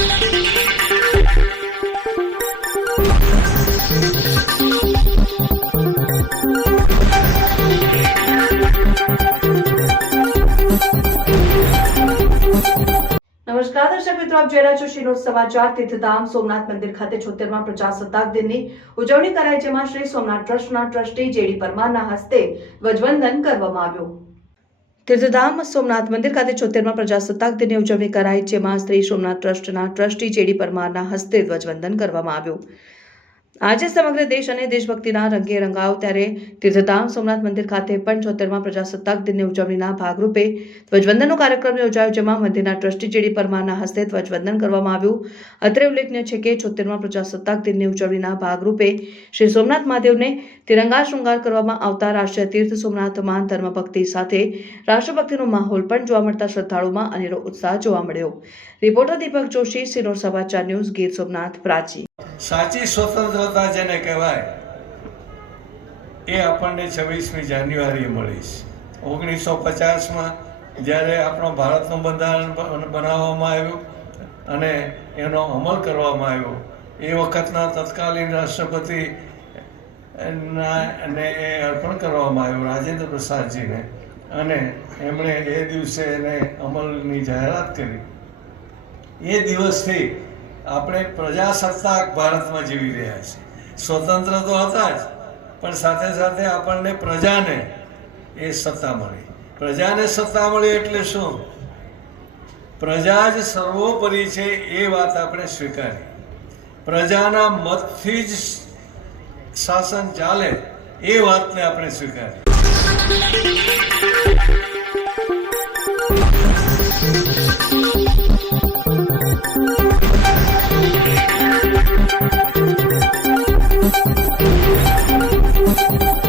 નમસ્કાર દર્શક મિત્રો, આપ જોઈ રહ્યા છો શિરોડ સમાચાર। તીર્થધામ સોમનાથ મંદિર ખાતે 76મા પ્રજાસત્તાક દિનની ઉજવણી કરાઈ, જેમાં શ્રી સોમનાથ ટ્રસ્ટના ટ્રસ્ટી જેડી પરમારના હસ્તે ધ્વજવંદન કરવામાં આવ્યું। તીર્થધામ સોમનાથ મંદિર ખાતે 76મા પ્રજાસત્તાક દિનની ઉજવણી કરાઈ, જેમાં શ્રી સોમનાથ ટ્રસ્ટના ટ્રસ્ટી જેડી પરમારના હસ્તે ધ્વજવંદન કરવામાં આવ્યું। આજે સમગ્ર દેશ અને દેશભક્તિના રંગે રંગાવ ત્યારે તીર્થધામ સોમનાથ મંદિર ખાતે પણ 76મા પ્રજાસત્તાક દિનની ઉજવણીના ભાગરૂપે ધ્વજવંદનનો કાર્યક્રમ યોજાયો, જેમાં મંદિરના ટ્રસ્ટી જેડી પરમારના હસ્તે ધ્વજવંદન કરવામાં આવ્યું। અત્રે ઉલ્લેખનીય છે કે 76મા પ્રજાસત્તાક દિનની ઉજવણીના ભાગરૂપે શ્રી સોમનાથ મહાદેવને તિરંગા શૃંગાર કરવામાં આવતા રાષ્ટ્રીય તીર્થ સોમનાથમાં ધર્મભક્તિ સાથે રાષ્ટ્રભક્તિનો માહોલ પણ જોવા મળતા શ્રદ્ધાળુઓમાં અનેરો ઉત્સાહ જોવા મળ્યો। રિપોર્ટર દીપક જોશી, શિરોડ સમાચાર ન્યૂઝ, ગીર સોમનાથ, પ્રાચી। સાચી સ્વતંત્રતા જેને કહેવાય એ આપણને 26મી જાન્યુઆરીએ મળી છે। 1950માં જ્યારે આપણો ભારતનું બંધારણ બનાવવામાં આવ્યું અને એનો અમલ કરવામાં આવ્યો, એ વખતના તત્કાલીન રાષ્ટ્રપતિ ને એ અર્પણ કરવામાં આવ્યું રાજેન્દ્ર પ્રસાદજીને, અને એમણે એ દિવસે એને અમલની જાહેરાત કરી। એ દિવસથી આપણે પ્રજાસત્તાક ભારતમાં જીવી રહ્યા છીએ। સ્વતંત્ર તો હતા જ, પણ સાથે સાથે આપણને પ્રજાને એ સત્તા મળી। પ્રજાને સત્તા મળી એટલે શું? પ્રજા જ સર્વોપરી છે એ વાત આપણે સ્વીકારી। પ્રજાના મતથી જ શાસન ચાલે એ વાતને આપણે સ્વીકારી।